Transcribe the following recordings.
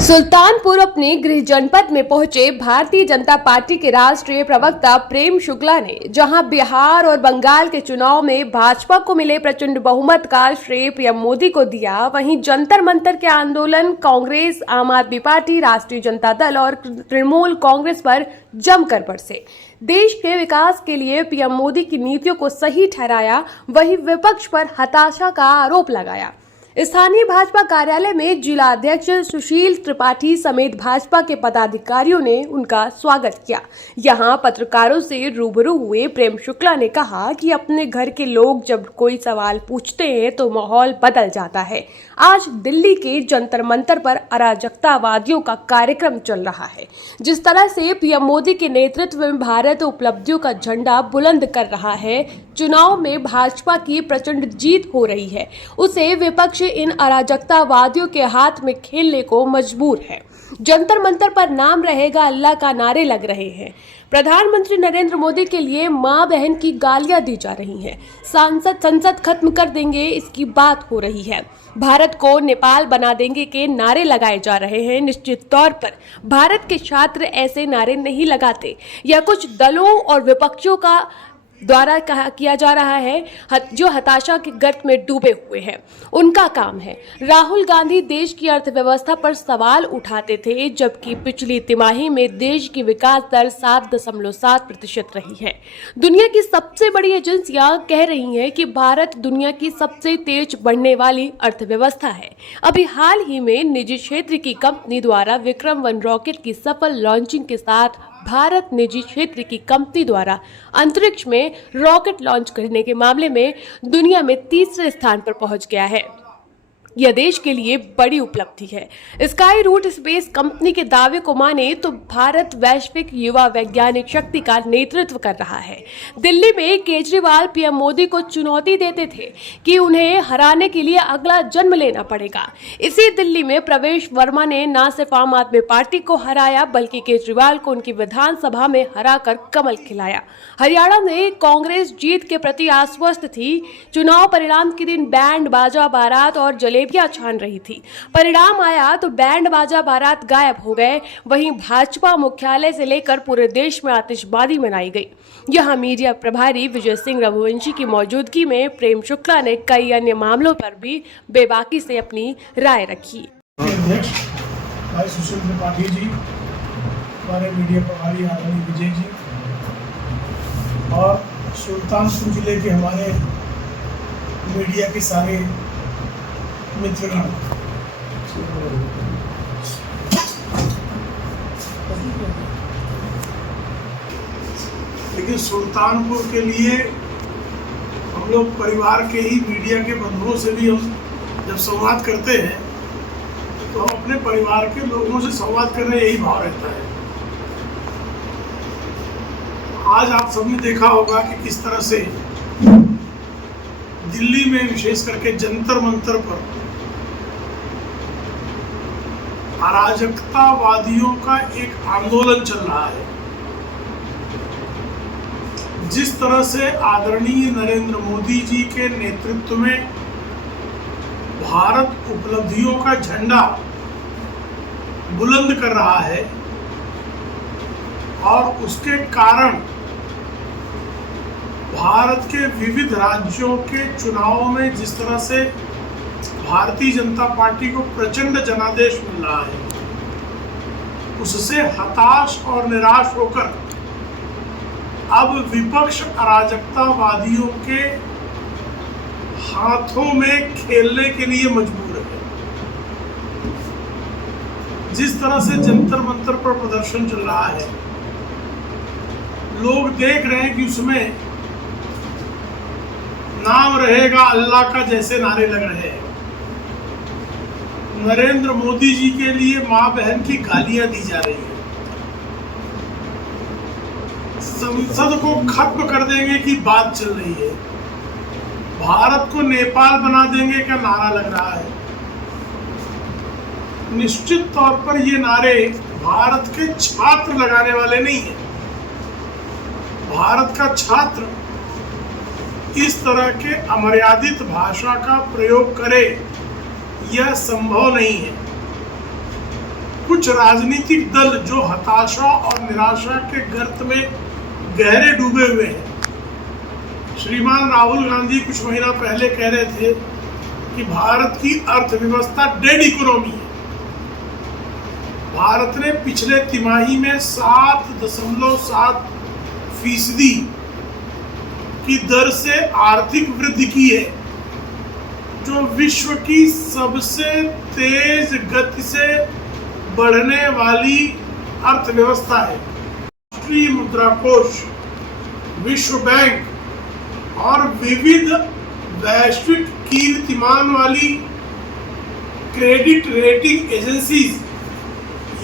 सुल्तानपुर अपने गृह जनपद में पहुंचे भारतीय जनता पार्टी के राष्ट्रीय प्रवक्ता प्रेम शुक्ला ने जहां बिहार और बंगाल के चुनाव में भाजपा को मिले प्रचंड बहुमत का श्रेय पीएम मोदी को दिया, वहीं जंतर मंतर के आंदोलन कांग्रेस, आम आदमी पार्टी, राष्ट्रीय जनता दल और तृणमूल कांग्रेस पर जमकर बरसे। देश के विकास के लिए पीएम मोदी की नीतियों को सही ठहराया, वहीं विपक्ष पर हताशा का आरोप लगाया। स्थानीय भाजपा कार्यालय में जिला अध्यक्ष सुशील त्रिपाठी समेत भाजपा के पदाधिकारियों ने उनका स्वागत किया। यहां पत्रकारों से रूबरू हुए प्रेम शुक्ला ने कहा कि अपने घर के लोग जब कोई सवाल पूछते हैं तो माहौल बदल जाता है। आज दिल्ली के जंतर मंतर पर अराजकतावादियों का कार्यक्रम चल रहा है। जिस तरह से पीएम मोदी के नेतृत्व में भारत उपलब्धियों का झंडा बुलंद कर रहा है, चुनाव में भाजपा की प्रचंड जीत हो रही है, उसे विपक्ष इन अराजकतावादियों के हाथ में खेलने को मजबूर है। जंतर मंतर पर नाम रहेगा अल्लाह का नारे लग रहे हैं। प्रधानमंत्री नरेंद्र मोदी के लिए मां बहन की गालियां दी जा रही हैं। संसद खत्म कर देंगे, इसकी बात हो रही है। भारत को नेपाल बना देंगे के नारे लगाए जा रहे हैं। निश्चित तौर पर भारत के छात्र ऐसे नारे नहीं लगाते। या कुछ दलों और विपक्षों का द्वारा किया जा रहा है जो हताशा के गर्त में डूबे हुए हैं। उनका काम है। राहुल गांधी देश की अर्थव्यवस्था पर सवाल उठाते थे, जबकि पिछली तिमाही में देश की विकास दर 7.7% रही है। दुनिया की सबसे बड़ी एजेंसियां कह रही हैं कि भारत दुनिया की सबसे तेज बढ़ने वाली अर्थव्यवस्था है। अभी हाल ही में निजी क्षेत्र की कंपनी द्वारा विक्रम-1 रॉकेट की सफल लॉन्चिंग के साथ भारत निजी क्षेत्र की कंपनी द्वारा अंतरिक्ष में रॉकेट लॉन्च करने के मामले में दुनिया में तीसरे स्थान पर पहुंच गया है। यह देश के लिए बड़ी उपलब्धि है। स्काई रूट स्पेस कंपनी के दावे को माने तो भारत वैश्विक युवा वैज्ञानिक शक्ति का नेतृत्व कर रहा है। दिल्ली में केजरीवाल पीएम मोदी को चुनौती देते थे कि उन्हें हराने के लिए अगला जन्म लेना पड़ेगा। इसी दिल्ली में प्रवेश वर्मा ने न सिर्फ आम आदमी पार्टी को हराया, बल्कि केजरीवाल को उनकी विधानसभा में हराकर कमल खिलाया। हरियाणा में कांग्रेस जीत के प्रति आश्वस्त थी। चुनाव परिणाम के दिन बैंड बाजा बारात और जलेबियां छान रही थी। परिणाम आया तो बैंड बाजा बारात गायब हो गए। वहीं भाजपा मुख्यालय से लेकर पूरे देश में आतिशबाजी मनाई गई। यहां मीडिया प्रभारी विजय सिंह रघुवंशी की मौजूदगी में प्रेम शुक्ला ने कई अन्य मामलों पर भी बेबाकी से अपनी राय रखी। अध्यक्ष भाई सुशील त्रिपाठी जी, हमारे मीडिया प्रभारी आदरणीय विजय जी और सुल्तानपुर जिले के हमारे मीडिया के सारे मित्रगण, लेकिन सुल्तानपुर के लिए हम लोग परिवार के ही मीडिया के बंधुओं से भी हम जब संवाद करते हैं तो हम अपने परिवार के लोगों से संवाद करने यही भाव रहता है। आज आप सबने देखा होगा कि किस तरह से दिल्ली में विशेष करके जंतर मंतर पर अराजकतावादियों का एक आंदोलन चल रहा है। जिस तरह से आदरणीय नरेंद्र मोदी जी के नेतृत्व में भारत उपलब्धियों का झंडा बुलंद कर रहा है और उसके कारण भारत के विविध राज्यों के चुनावों में जिस तरह से भारतीय जनता पार्टी को प्रचंड जनादेश मिल रहा है, उससे हताश और निराश होकर अब विपक्ष अराजकतावादियों के हाथों में खेलने के लिए मजबूर है। जिस तरह से जंतर मंतर पर प्रदर्शन चल रहा है, लोग देख रहे हैं कि उसमें नाम रहेगा अल्लाह का जैसे नारे लग रहे हैं। नरेंद्र मोदी जी के लिए मां बहन की गालियां दी जा रही है। संसद को खत्म कर देंगे की बात चल रही है। भारत को नेपाल बना देंगे का नारा लग रहा है। निश्चित तौर पर ये नारे भारत के छात्र लगाने वाले नहीं है। भारत का छात्र इस तरह के अमर्यादित भाषा का प्रयोग करे यह संभव नहीं है। कुछ राजनीतिक दल जो हताशा और निराशा के गर्त में गहरे डूबे हुए हैं। श्रीमान राहुल गांधी कुछ महीना पहले कह रहे थे कि भारत की अर्थव्यवस्था डेड इकोनॉमी है। भारत ने पिछले तिमाही में 7.7% की दर से आर्थिक वृद्धि की है, जो विश्व की सबसे तेज गति से बढ़ने वाली अर्थव्यवस्था है। राष्ट्रीय मुद्रा कोष, विश्व बैंक और विविध वैश्विक कीर्तिमान वाली क्रेडिट रेटिंग एजेंसीज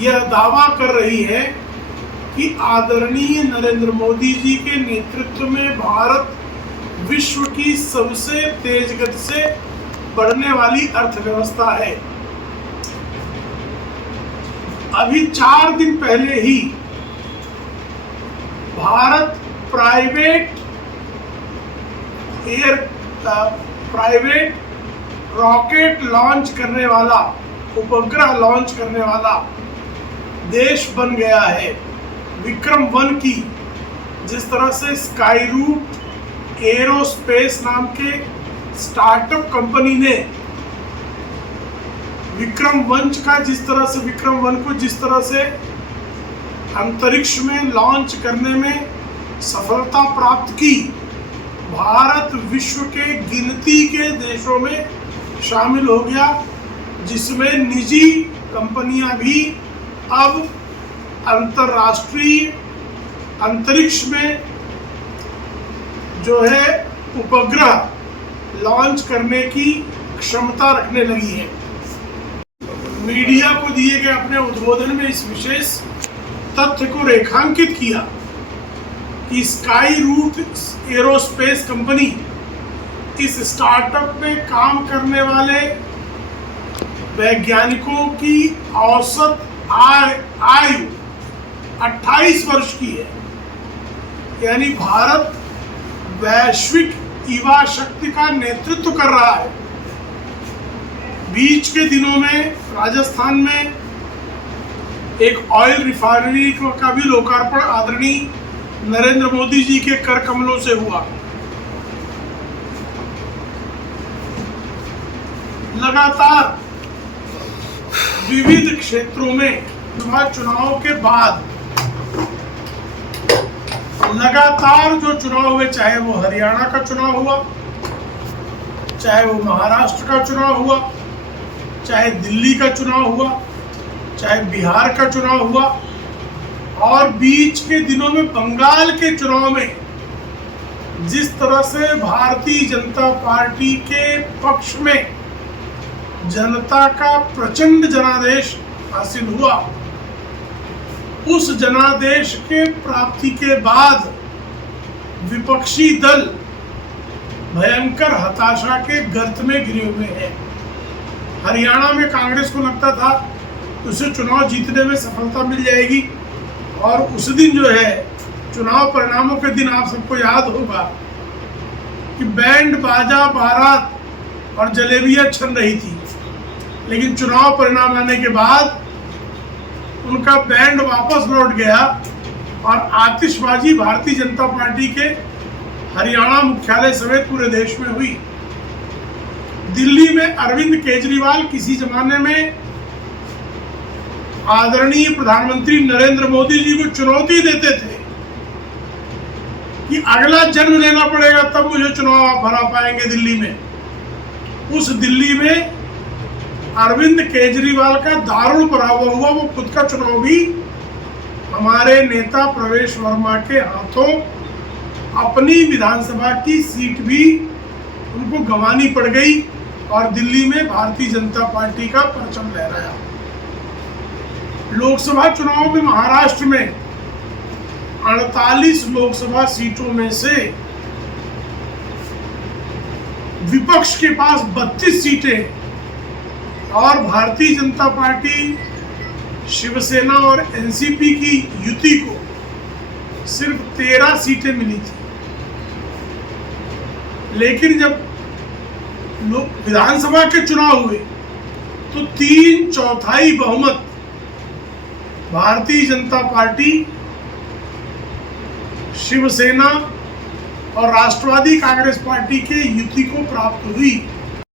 यह दावा कर रही है कि आदरणीय नरेंद्र मोदी जी के नेतृत्व में भारत विश्व की सबसे तेज गति से बढ़ने वाली अर्थव्यवस्था है। अभी 4 दिन पहले ही भारत प्राइवेट रॉकेट लॉन्च करने वाला, उपग्रह लॉन्च करने वाला देश बन गया है। विक्रम-1 की जिस तरह से स्काई रूट एरोस्पेस नाम के स्टार्टअप कंपनी ने विक्रम-1 को जिस तरह से अंतरिक्ष में लॉन्च करने में सफलता प्राप्त की, भारत विश्व के गिनती के देशों में शामिल हो गया, जिसमें निजी कंपनियां भी अब अंतर्राष्ट्रीय अंतरिक्ष में जो है उपग्रह लॉन्च करने की क्षमता रखने लगी है। मीडिया को दिए गए अपने उद्बोधन में इस विशेष तथ्य को रेखांकित किया कि स्काई रूट एरोस्पेस कंपनी इस स्टार्टअप में काम करने वाले वैज्ञानिकों की औसत आयु 28 वर्ष की है। यानी भारत वैश्विक युवा शक्ति का नेतृत्व कर रहा है। बीच के दिनों में राजस्थान में एक ऑयल रिफाइनरी का भी लोकार्पण आदरणीय नरेंद्र मोदी जी के कर कमलों से हुआ। लगातार विविध क्षेत्रों में चुनाव के बाद लगातार जो चुनाव हुए, चाहे वो हरियाणा का चुनाव हुआ, चाहे वो महाराष्ट्र का चुनाव हुआ, चाहे दिल्ली का चुनाव हुआ, चाहे बिहार का चुनाव हुआ, और बीच के दिनों में बंगाल के चुनाव में जिस तरह से भारतीय जनता पार्टी के पक्ष में जनता का प्रचंड जनादेश हासिल हुआ, उस जनादेश के प्राप्ति के बाद विपक्षी दल भयंकर हताशा के गर्त में गिरे हुए हैं। हरियाणा में कांग्रेस को लगता था उसे चुनाव जीतने में सफलता मिल जाएगी, और उस दिन जो है चुनाव परिणामों के दिन आप सबको याद होगा कि बैंड बाजा बारात और जलेबियां छन रही थी, लेकिन चुनाव परिणाम आने के बाद उनका बैंड वापस लौट गया और आतिशबाजी भारतीय जनता पार्टी के हरियाणा मुख्यालय समेत पूरे देश में हुई। दिल्ली में अरविंद केजरीवाल किसी जमाने में आदरणीय प्रधानमंत्री नरेंद्र मोदी जी को चुनौती देते थे कि अगला जन्म लेना पड़ेगा तब मुझे चुनाव आप हरा पाएंगे दिल्ली में। उस दिल्ली में अरविंद केजरीवाल का दारुण पराभव हुआ। वो खुद का चुनाव भी हमारे नेता प्रवेश वर्मा के हाथों अपनी विधानसभा की सीट भी उनको गंवानी पड़ गई और दिल्ली में भारतीय जनता पार्टी का परचम लहराया। लोकसभा चुनाव में महाराष्ट्र में 48 लोकसभा सीटों में से विपक्ष के पास 32 सीटें और भारतीय जनता पार्टी, शिवसेना और एनसीपी की युति को सिर्फ 13 सीटें मिली थी। लेकिन जब विधानसभा के चुनाव हुए तो 3/4 बहुमत भारतीय जनता पार्टी, शिवसेना और राष्ट्रवादी कांग्रेस पार्टी के युति को प्राप्त हुई।